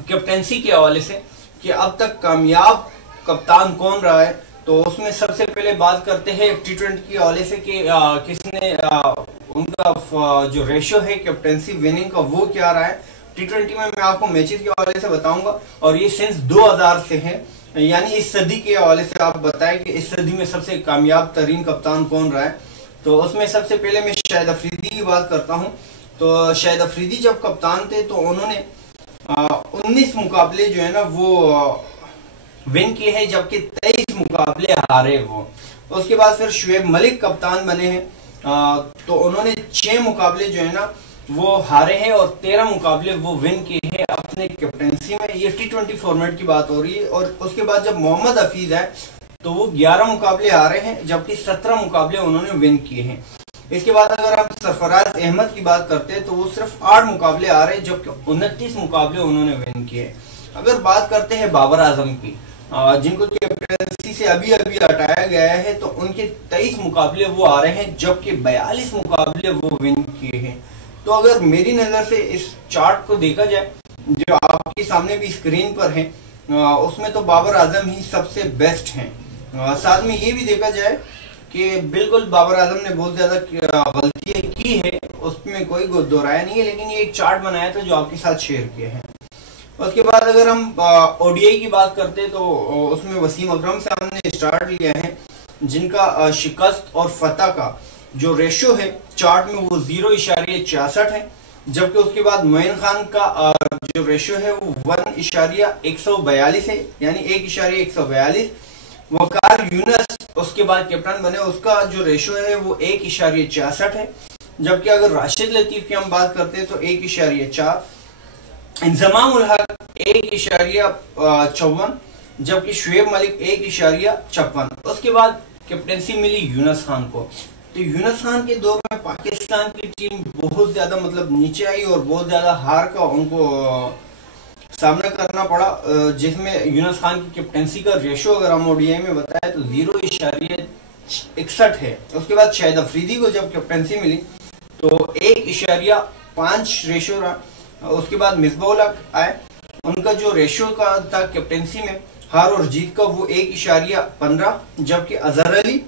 Captaincy के हवाले से कि अब तक कामयाब कप्तान कौन रहा है, तो उसमें सबसे पहले बात करते हैं T20 के हवाले से कि किसने उनका जो रेशियो है कैप्टेंसी विनिंग का वो क्या रहा है। T20 में मैं आपको मैचेस के हवाले से बताऊंगा और ये सिंस 2000 से है, यानी इस सदी के हवाले से आप बताएं कि इस सदी में सबसे कामयाब तरीन कप्तान कौन रहा है। तो उसमें सबसे पहले मैं शाहिद अफरीदी की बात करता हूं। तो शाहिद अफरीदी जब कप्तान थे तो उन्होंने 19 मुकाबले जो है ना वो विन किए हैं, जबकि 23 मुकाबले हारे वो। उसके बाद फिर शुएब मलिक कप्तान बने हैं, तो उन्होंने 6 मुकाबले जो है ना वो हारे हैं और 13 मुकाबले वो विन किए हैं अपने कैप्टेंसी में। ये T20 फॉर्मेट की बात हो रही है। और उसके बाद जब मोहम्मद हफीज है तो वो 11 मुकाबले हारे हैं, जबकि 17 मुकाबले उन्होंने विन किए हैं। इसके बाद अगर हम सरफराज अहमद की बात करते हैं तो वो सिर्फ 8 मुकाबले हारे, जबकि 29 मुकाबले उन्होंने विन किए। अगर बात करते हैं बाबर आजम की, जिनको कैप्टेंसी से अभी अभी हटाया गया है, तो उनके 23 मुकाबले वो आ रहे हैं, जबकि 42 मुकाबले वो विन किए हैं। तो अगर मेरी नजर से इस चार्ट को देखा जाए जो आपके सामने भी स्क्रीन पर है, उसमें तो बाबर आजम ही सबसे बेस्ट हैं। साथ में ये भी देखा जाए कि बिल्कुल बाबर आजम ने बहुत ज्यादा गलतियां की है, उसमें कोई दोहराया नहीं है, लेकिन ये एक चार्ट बनाया था जो आपके साथ शेयर किया है। उसके बाद अगर हम ओडीआई की बात करते हैं तो उसमें वसीम अकरम से हमने स्टार्ट लिया है, जिनका शिकस्त और फतह का जो रेशियो है चार्ट में वो 0.66 है, जबकि उसके बाद मोइन खान का जो रेशियो है वो 1.142 है, यानी 1.142। वकार यूनस उसके बाद कैप्टन बने, उसका जो रेशियो है वो 1.66 है, जबकि अगर राशिद लतीफ की हम बात करते हैं तो 1.4। इंजमाम उल हक 1.54, जबकि शुएब मलिक 1.56। उसके बाद कैप्टेंसी मिली यूनस खान को। तो यूनस खान के दौर में पाकिस्तान की टीम बहुत ज्यादा मतलब नीचे आई और बहुत ज्यादा हार का उनको सामना करना पड़ा, जिसमें यूनस खान की कैप्टेंसी का रेशियो अगर हम ओडीआई में बताएं तो 0.61 है। उसके बाद शाहिद अफरीदी को जब कैप्टेंसी मिली तो 1.5 रेशियो रहा। उसके बाद मिसबाउल हक आए, उनका जो रेशियो का था कैप्टेंसी में हार और जीत का वो 1.15, जबकि अजहर अली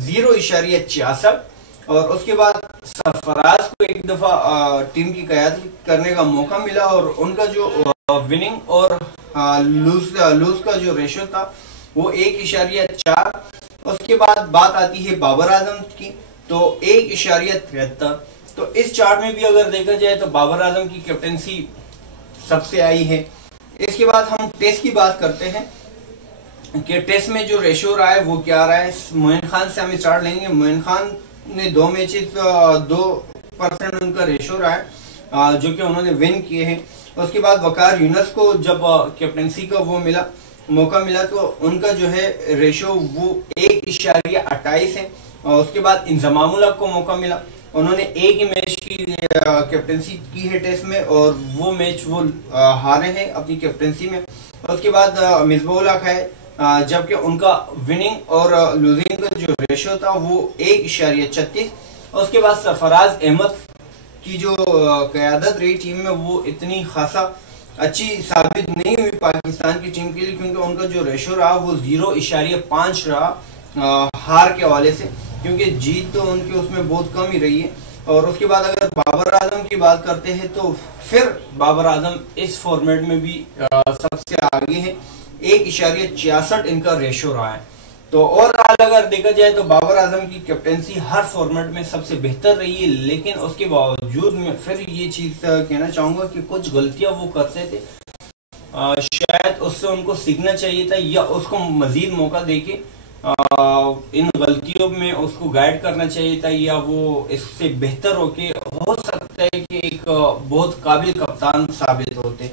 0.66। और उसके बाद सरफराज को एक दफा टीम की क़यादत करने का मौका मिला और उनका जो विनिंग और लूज का जो रेशियो था वो 1.4। उसके बाद बात आती है बाबर आजम की, तो 1.73। तो इस चार्ट में भी अगर देखा जाए तो बाबर आजम की कैप्टेंसी सबसे आई है। इसके बाद हम टेस्ट की बात करते हैं कि टेस्ट में जो रेशियो रहा है वो क्या रहा है। मोइन खान से हम स्टार्ट लेंगे। मोइन खान ने 2 मैचेस 2% उनका रेशियो रहा है, जो कि उन्होंने विन किए हैं। उसके बाद वकार यूनस को जब कैप्टेंसी का वो मौका मिला तो उनका जो है रेशियो वो 1.28 है। और उसके बाद इंजमाम उल हक को मौका मिला, उन्होंने एक ही मैच की कैप्टेंसी की है टेस्ट में और वो मैच वो हारे हैं अपनी कैप्टेंसी में। उसके बाद मिसबाउल हक है, जबकि उनका विनिंग और लूजिंग का जो रेशियो था वो 1.36। उसके बाद सरफराज अहमद की जो क़यादत रही टीम में वो इतनी खासा अच्छी साबित नहीं हुई पाकिस्तान की टीम के लिए, क्योंकि उनका जो रेशियो रहा वो 0.5 रहा हार के हवाले से, क्योंकि जीत तो उनकी उसमें बहुत कम ही रही है। और उसके बाद अगर बाबर आजम की बात करते हैं तो फिर बाबर आजम इस फॉर्मेट में भी सबसे आगे है, 1.66 इनका रेशियो रहा है। तो ओवरऑल अगर देखा जाए तो बाबर आजम की कैप्टेंसी हर फॉर्मेट में सबसे बेहतर रही है, लेकिन उसके बावजूद में फिर ये चीज कहना चाहूंगा कि कुछ गलतियां वो करते थे, शायद उससे उनको सीखना चाहिए था या उसको मजीद मौका देके इन गलतियों में उसको गाइड करना चाहिए था, या वो इससे बेहतर होके हो सकता है कि एक बहुत काबिल कप्तान साबित होते।